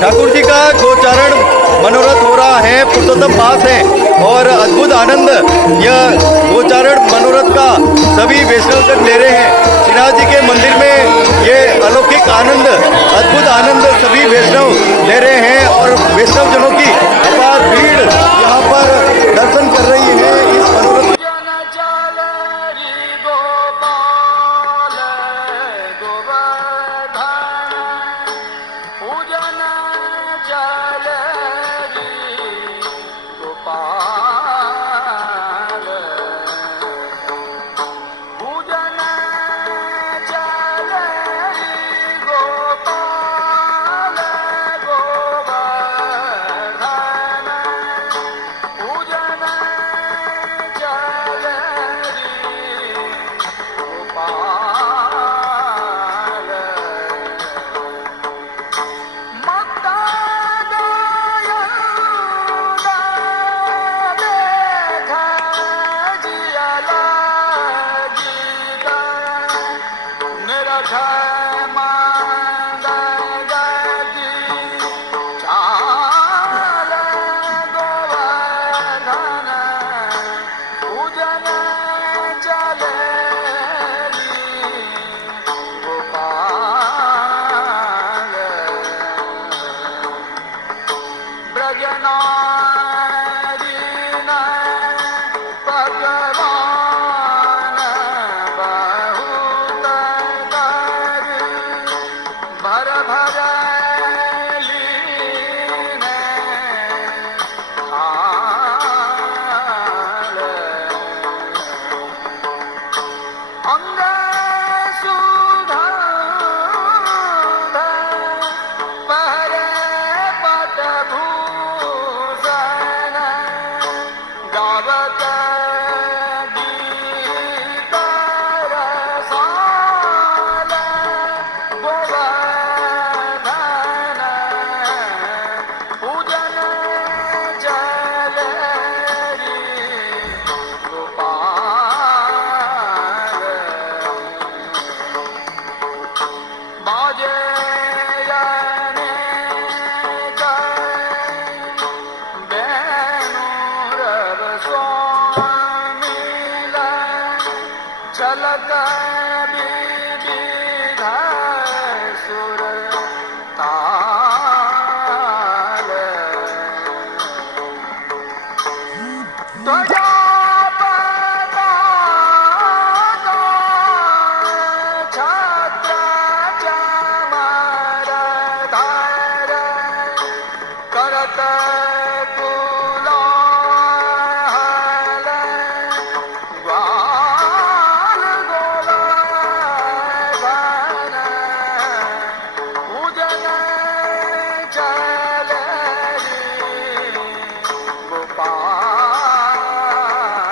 ठाकुर जी का गोचारण मनोरथ हो रहा है, पुरुषोत्तम मास है और अद्भुत आनंद यह गोचारण मनोरथ का सभी वैष्णवजन ले रहे हैं। श्रीनाथ जी के मंदिर में ये अलौकिक आनंद, अद्भुत आनंद सभी वैष्णव ले रहे हैं और वैष्णव जनों की अपार भीड़ यहाँ पर दर्शन कर रही है इस मनोरथ।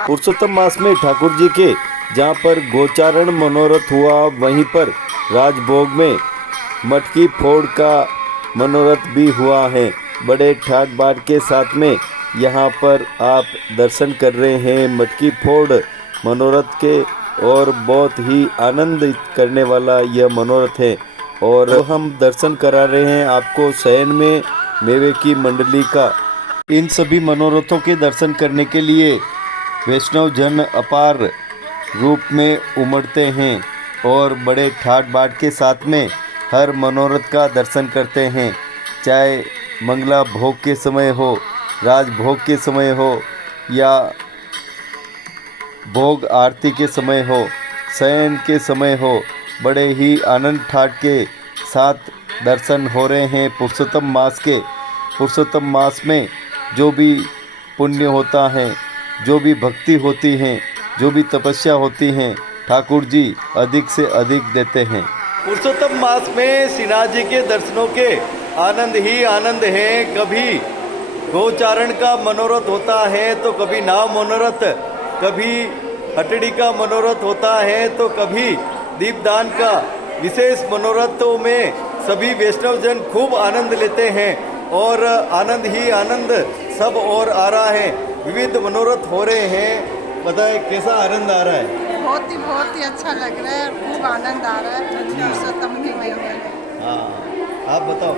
पुरुषोत्तम मास में ठाकुर जी के जहाँ पर गोचारण मनोरथ हुआ, वहीं पर राजभोग में मटकी फोड़ का मनोरथ भी हुआ है। बड़े ठाट बाट के साथ में यहाँ पर आप दर्शन कर रहे हैं मटकी फोड़ मनोरथ के, और बहुत ही आनंद करने वाला यह मनोरथ है। और हम दर्शन करा रहे हैं आपको शयन में मेवे की मंडली का। इन सभी मनोरथों के दर्शन करने के लिए वैष्णव जन अपार रूप में उमड़ते हैं और बड़े ठाट बाट के साथ में हर मनोरथ का दर्शन करते हैं। चाहे मंगला भोग के समय हो, राजभोग के समय हो, या भोग आरती के समय हो, शयन के समय हो, बड़े ही आनंद ठाट के साथ दर्शन हो रहे हैं पुरुषोत्तम मास के। पुरुषोत्तम मास में जो भी पुण्य होता है, जो भी भक्ति होती है, जो भी तपस्या होती है, ठाकुर जी अधिक से अधिक देते हैं। पुरुषोत्तम मास में श्रीनाथ जी के दर्शनों के आनंद ही आनंद है। कभी गोचारण का मनोरथ होता है तो कभी नाव मनोरथ, कभी हटड़ी का मनोरथ होता है तो कभी दीपदान का विशेष मनोरथों में सभी वैष्णव जन खूब आनंद लेते हैं और आनंद ही आनंद सब और आ रहा है। विविध मनोरथ हो रहे हैं। बताए कैसा आनंद आ रहा है? बहुत ही अच्छा लग रहा है, खूब आनंद आ रहा है पुरुषोत्तम की महिमा में। हाँ, आप बताओ।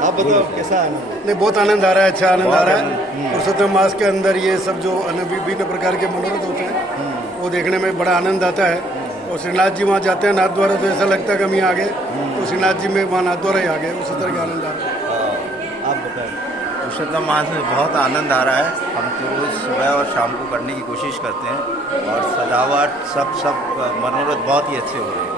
आप बताओ कैसा आनंद? नहीं, बहुत आनंद आ रहा है, अच्छा आनंद आ रहा है। पुरुषोत्तम मास के अंदर ये सब जो विभिन्न प्रकार के मनोरथ होते हैं वो देखने में बड़ा आनंद आता है। और श्रीनाथ जी वहाँ जाते हैं नाथ द्वारा, तो ऐसा लगता है कि हम यहाँ आ गए, तो श्रीनाथ जी में वहाँ नाथ द्वारा ही आ गए, उसी तरह का आनंद आ रहा है। आप बताएं। पुरुषोत्तम मास में बहुत आनंद आ रहा है। हम तो रोज़ सुबह और शाम को करने की कोशिश करते हैं और सजावट सब मनोरथ बहुत ही अच्छे हो रहे हैं।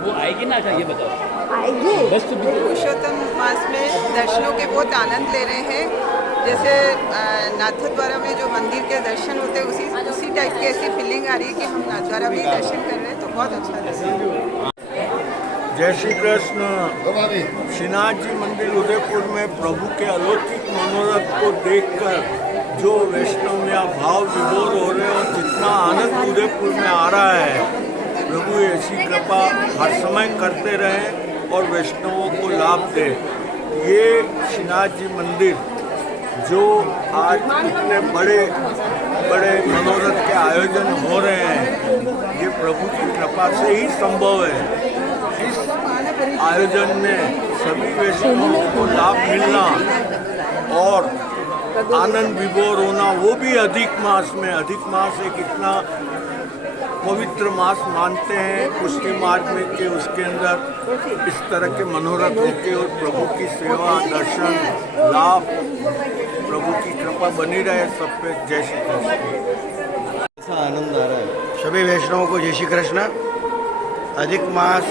वो आएगी ना? अच्छा ये बताओ। पुरुषोत्तम मास में दर्शनों के बहुत आनंद ले रहे हैं। जैसे नाथद्वारा में जो मंदिर के दर्शन होते हैं उसी टाइप की ऐसी फीलिंग आ रही है कि हम नाथद्वारा भी दर्शन कर रहे हैं, तो बहुत अच्छा लग रहा है। जय श्री कृष्ण। श्रीनाथ जी मंदिर उदयपुर में प्रभु के अलौकिक मनोरथ को देखकर जो वैष्णव या भाव विभोर हो रहे हैं और जितना आनंद उदयपुर में आ रहा है, प्रभु ऐसी कृपा हर समय करते रहें और वैष्णवों को लाभ दे। ये श्रीनाथ जी मंदिर जो आज इतने बड़े बड़े मनोरथ के आयोजन हो रहे हैं, ये प्रभु की कृपा से ही संभव है। इस आयोजन में सभी वैष्णवों को लाभ मिलना और आनंद विभोर होना, वो भी अधिक मास में। अधिक मास एक इतना पवित्र मास मानते हैं पुष्टि मार्ग में कि उसके अंदर इस तरह के मनोरथ होके और प्रभु की सेवा, दर्शन, लाभ, प्रभु की कृपा बनी रहे सब पे। जय श्री कृष्ण। कैसा आनंद आ रहा है? सभी वैष्णवों को जय श्री कृष्ण। अधिक मास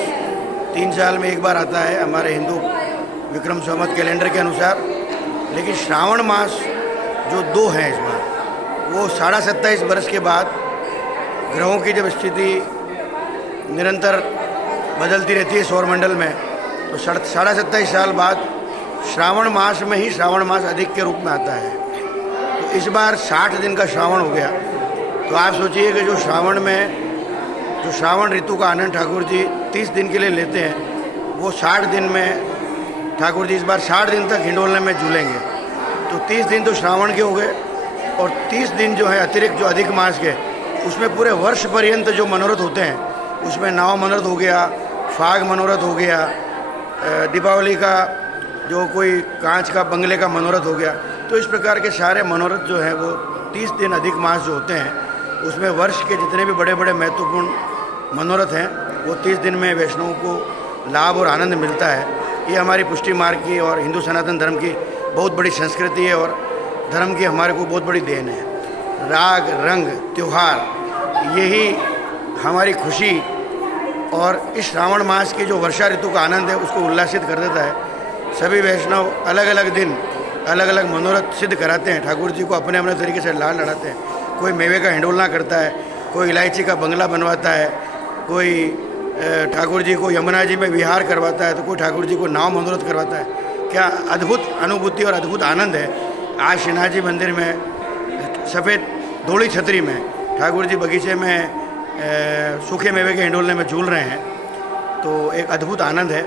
3 साल में एक बार आता है हमारे हिंदू विक्रम संवत कैलेंडर के अनुसार, लेकिन श्रावण मास जो 2 हैं इस बार, वो 27.5 वर्ष के बाद ग्रहों की जब स्थिति निरंतर बदलती रहती है सौरमंडल में, तो 27.5 साल बाद श्रावण मास में ही श्रावण मास अधिक के रूप में आता है। तो इस बार 60 दिन का श्रावण हो गया। तो आप सोचिए कि जो श्रावण ऋतु का आनंद ठाकुर जी 30 दिन के लिए लेते हैं, वो 60 दिन में ठाकुर जी इस बार 60 दिन तक हिंडोलने में झूलेंगे। तो 30 दिन तो श्रावण के हो गए और 30 दिन जो है अतिरिक्त जो अधिक मास के, उसमें पूरे वर्ष पर्यंत जो मनोरथ होते हैं, उसमें नाव मनोरथ हो गया, फाग मनोरथ हो गया, दीपावली का जो कोई कांच का बंगले का मनोरथ हो गया। तो इस प्रकार के सारे मनोरथ जो हैं वो 30 दिन अधिक मास जो होते हैं, उसमें वर्ष के जितने भी बड़े बड़े महत्वपूर्ण मनोरथ हैं वो 30 दिन में वैष्णवों को लाभ और आनंद मिलता है। ये हमारी पुष्टि मार्ग की और हिंदू सनातन धर्म की बहुत बड़ी संस्कृति है और धर्म की हमारे को बहुत बड़ी देन है। राग, रंग, त्यौहार, यही हमारी खुशी और इस श्रावण मास की जो वर्षा ऋतु का आनंद है उसको उल्लासित कर देता है। सभी वैष्णव अलग अलग दिन अलग अलग मनोरथ सिद्ध कराते हैं, ठाकुर जी को अपने अपने तरीके से लाल लड़ाते हैं। कोई मेवे का हिंडोलना करता है, कोई इलायची का बंगला बनवाता है, कोई ठाकुर जी को यमुना जी में विहार करवाता है, तो कोई ठाकुर जी को नाव मनोरथ करवाता है। क्या अद्भुत अनुभूति और अद्भुत आनंद है। आज श्रीनाथ जी मंदिर में सफ़ेद धोली छतरी में ठाकुर जी बगीचे में सूखे मेवे के हिंडोलने में झूल रहे हैं, तो एक अद्भुत आनंद है।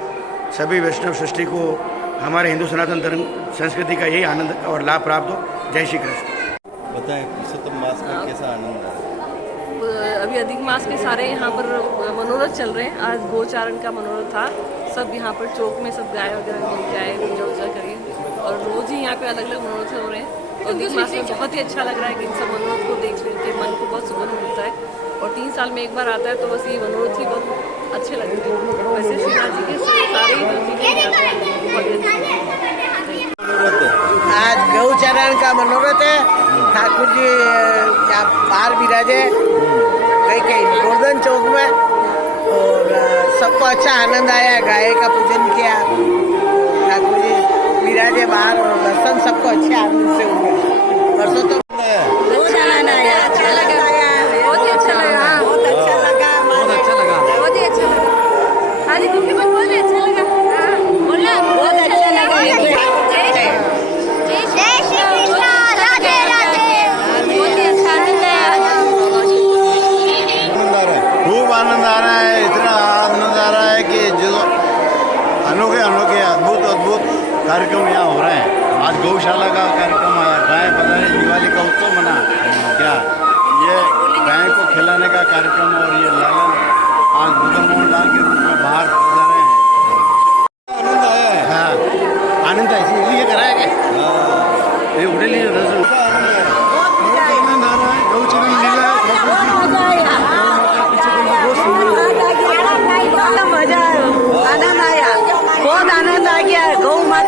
सभी वैष्णव सृष्टि को हमारे हिंदू सनातन धर्म संस्कृति का यही आनंद और लाभ प्राप्त हो। जय श्री कृष्ण। बताएं पुरुषोत्तम मास में कैसा आनंद है? अभी अधिक मास के सारे यहाँ पर मनोरथ चल रहे हैं। आज गोचारण का मनोरथ था, सब यहाँ पर चौक में सब गाय वगैरह लेके आए, पूजा वूजा करिए और रोज ही यहाँ पे अलग अलग मनोरथ हो रहे हैं। अधिक मास में बहुत ही अच्छा लग रहा है कि इन सब मनोरथ को देख के मन को बहुत सुकून मिलता है और 3 साल में एक बार आता है, तो बस ये मनोरथ ही बहुत अच्छे लगते हैं। वैसे श्रीनाथ जी के सारे ही आज गौचरण का मनोरथ है। ठाकुर जी यहाँ बाहर विराजे कहीं गोवर्धन चौक में और सबको अच्छा आनंद आया। गाय का पूजन किया, ठाकुर जी विराजे बाहर और दर्शन सबको अच्छे आनंद से हुए। परसों तो अच्छा लगा, अच्छा लगा, बहुत ही अच्छा लगा, बहुत अच्छा लगा, बहुत ही अच्छा लगा। अरे तुम भी बोले अच्छा लगा, बोला बहुत अच्छा लगा। जय श्री कृष्ण, राधे राधे। बहुत ही अच्छा आनंद है। आनंद आ रहा है, खूब आनंद आ रहा है। इतना आनंद आ रहा है कि जो अनोखे अनोखे अद्भुत अद्भुत कार्यक्रम यहाँ हो रहे हैं। आज गौशाला का कार्यक्रम है, गाय पता नहीं दिवाली का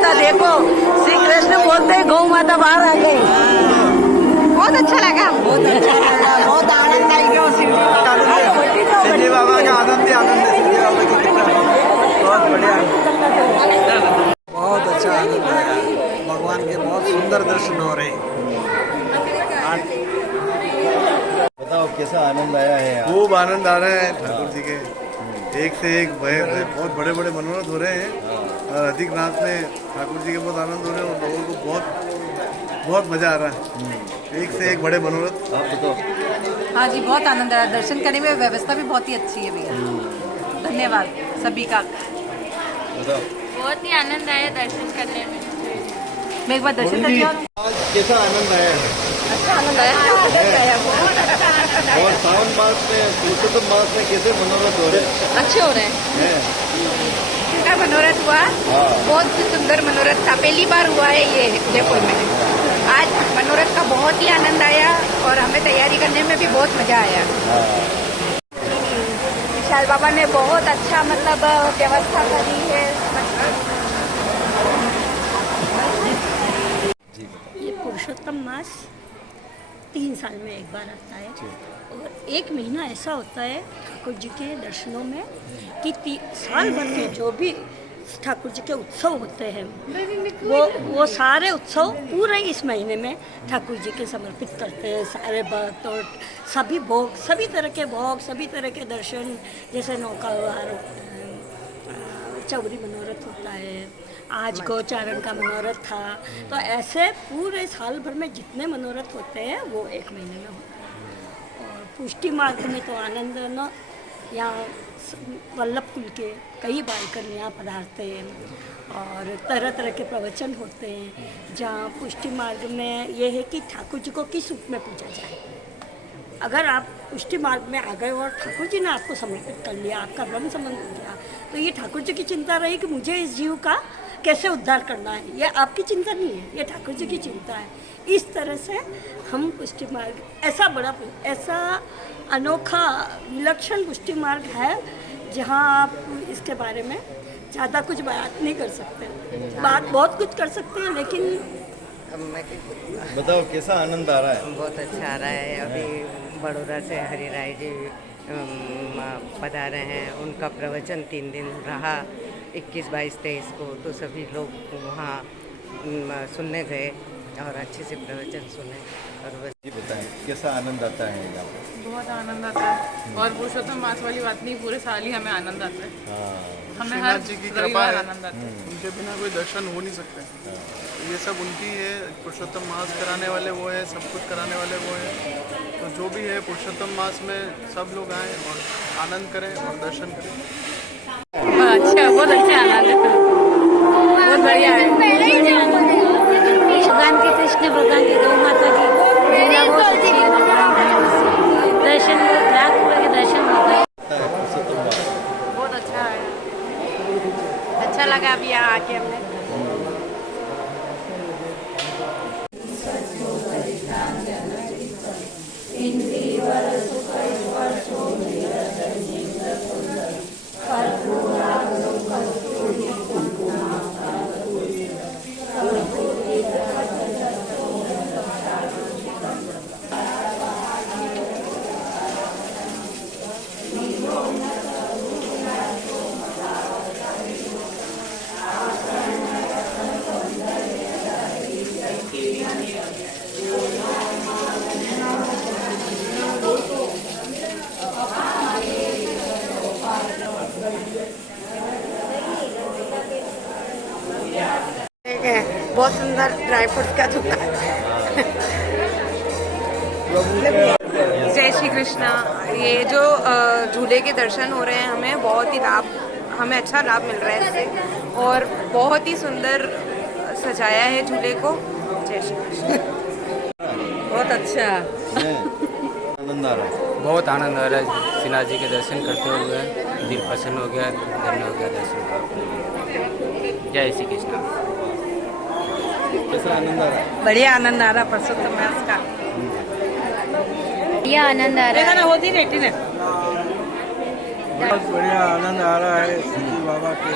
माता देखो, श्री कृष्ण बोलते गौ माता बाहर आ गई। बहुत अच्छा लगा, बहुत अच्छा लगा, बहुत आनंद आई गया। सिद्धि बाबा का आनंद ही आनंद है। सिद्धि बाबा की कृपा बहुत बढ़िया, बहुत अच्छा आनंद आया। भगवान के बहुत सुंदर दर्शन हो रहे हैं। बताओ कैसा आनंद आया है यहाँ? खूब आनंद आ रहा है ठाकुर जी के, एक से एक बहुत बड़े बड़े मनोरथ हो रहे हैं। और अधिक रात में ठाकुर जी के बहुत आनंद हो रहे हैं और लोगों को बहुत बहुत मजा आ रहा है। एक से एक बड़े मनोरथ। आप बताओ। हाँ जी, बहुत आनंद आया। दर्शन करने में व्यवस्था भी बहुत ही अच्छी है भैया। धन्यवाद सभी का। बताओ बहुत ही आनंद आया दर्शन करने में। मैं एक बार दर्शन करके आऊँ। आज कैसा आनंद आया है? अच्छा आनंद आया, बहुत अच्छा आनंद आया। और सावन मास में, पुरुषोत्तम मास में कैसे मनोरथ हो रहे हैं? अच्छे हो रहे हैं। का मनोरथ हुआ, बहुत सुंदर मनोरथ था। पहली बार हुआ है ये जयपुर में। आज मनोरथ का बहुत ही आनंद आया और हमें तैयारी करने में भी बहुत मजा आया। विशाल बाबा ने बहुत अच्छा मतलब व्यवस्था करी है। ये पुरुषोत्तम मास 3 साल में एक बार आता है और 1 महीना ऐसा होता है ठाकुर जी के दर्शनों में कि साल भर के जो भी ठाकुर जी के उत्सव होते हैं वो सारे उत्सव पूरे इस महीने में ठाकुर जी के समर्पित करते हैं। सारे भक्त और सभी भोग, सभी तरह के भोग, सभी तरह के दर्शन, जैसे नौका विहार, चौरी मनोरथ होता है, आज गोचारण का मनोरथ था। तो ऐसे पूरे साल भर में जितने मनोरथ होते हैं वो 1 महीने में होते हैं। और पुष्टि मार्ग में तो आनंद न, यहाँ वल्लभ कुल के कई बालकर यहाँ पधारते हैं और तरह तरह के प्रवचन होते हैं, जहाँ पुष्टि मार्ग में ये है कि ठाकुर जी को किस रूप में पूजा जाए। अगर आप पुष्टि मार्ग में आ गए और ठाकुर जी ने आपको समर्पित कर लिया, आपका ब्रह्म संबंध हो गया, तो ये ठाकुर जी की चिंता रही कि मुझे इस जीव का कैसे उद्धार करना है। ये आपकी चिंता नहीं है, ये ठाकुर जी की चिंता है। इस तरह से हम पुष्टि मार्ग ऐसा अनोखा विलक्षण पुष्टि मार्ग है जहाँ आप इसके बारे में ज़्यादा कुछ बात नहीं कर सकते। बात बहुत कुछ कर सकते हैं, लेकिन बताओ कैसा आनंद आ रहा है? बहुत अच्छा आ रहा है। अभी बड़ौदा से हरि राय जी पधारे हैं, उनका प्रवचन 3 दिन रहा, 21, 22, 23 को। तो सभी लोग वहाँ सुनने गए और अच्छे से प्रवचन सुने। और बस ये बताएं कैसा आनंद आता है यहाँ पर? बहुत आनंद आता है। और पुरुषोत्तम मास वाली बात नहीं, पूरे साल ही हमें आनंद आता है। हमें हर जी की कृपा रविवार है, आनंद आता है। उनके बिना कोई दर्शन हो नहीं सकते। ये सब उनकी है। पुरुषोत्तम मास कराने वाले वो है, सब कुछ कराने वाले वो है। तो जो भी है पुरुषोत्तम मास में सब लोग आएँ और आनंद करें और दर्शन करें। अच्छा, बहुत अच्छा आनंद है, बहुत बढ़िया है। भगवान के कृष्ण भगवान की गौ माता की लीला बहुत अच्छी है। दर्शन लाख के दर्शन होते हैं। बहुत अच्छा है, अच्छा लगा अभी यहाँ आके हमने। बहुत सुंदर ड्राई फ्रूट्स का दुकान। जय श्री कृष्णा। ये जो झूले के दर्शन हो रहे हैं, हमें अच्छा लाभ मिल रहा है इससे, और बहुत ही सुंदर सजाया है झूले को। जय श्री कृष्ण। बहुत अच्छा आनंद आ रहा है। बहुत आनंद आ रहा है। श्रीनाथ जी के दर्शन करते हुए दिल प्रसन्न हो गया, धन्य हो गया दर्शन का। जय श्री कृष्ण। कैसा आनंद आ रहा है? बढ़िया आनंद आ रहा पुरुषोत्तम मास का। बढ़िया आनंद आ रहा है। होती रहती है। बहुत बढ़िया आनंद आ रहा है। सिद्धि बाबा के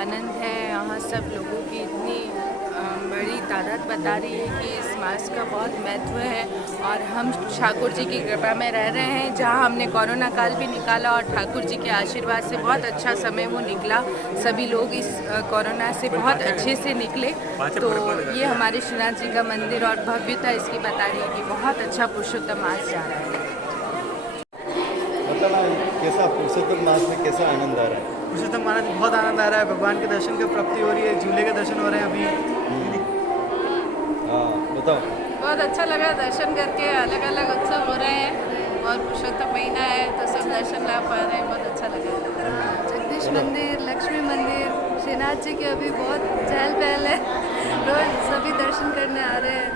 आनंद है। यहाँ सब लोगों की इतनी बड़ी तादाद बता रही है कि इस मास का बहुत महत्व है और हम ठाकुर जी की कृपा में रह रहे हैं। जहाँ हमने कोरोना काल भी निकाला और ठाकुर जी के आशीर्वाद से बहुत अच्छा समय वो निकला, सभी लोग इस कोरोना से बहुत अच्छे से निकले। तो ये हमारे श्रीनाथ जी का मंदिर और भव्यता इसकी बता रही है कि बहुत अच्छा पुरुषोत्तम मास जा रहा है। बताना कैसा पुरुषोत्तम मास में कैसा आनंद आ रहा है? पुरुषोत्तम मास में बहुत आनंद आ रहा है, भगवान के दर्शन की प्राप्ति हो रही है, झूले के दर्शन हो रहे हैं अभी। हाँ बताओ। बहुत अच्छा लगा दर्शन करके, अलग अलग उत्सव हो रहे हैं और पुरुषोत्तम महीना है तो सब दर्शन ला पा रहे हैं, बहुत अच्छा लगा। जगदीश मंदिर, लक्ष्मी मंदिर, श्रीनाथ जी के अभी बहुत चहल पहल है, रोज सभी दर्शन करने आ रहे हैं।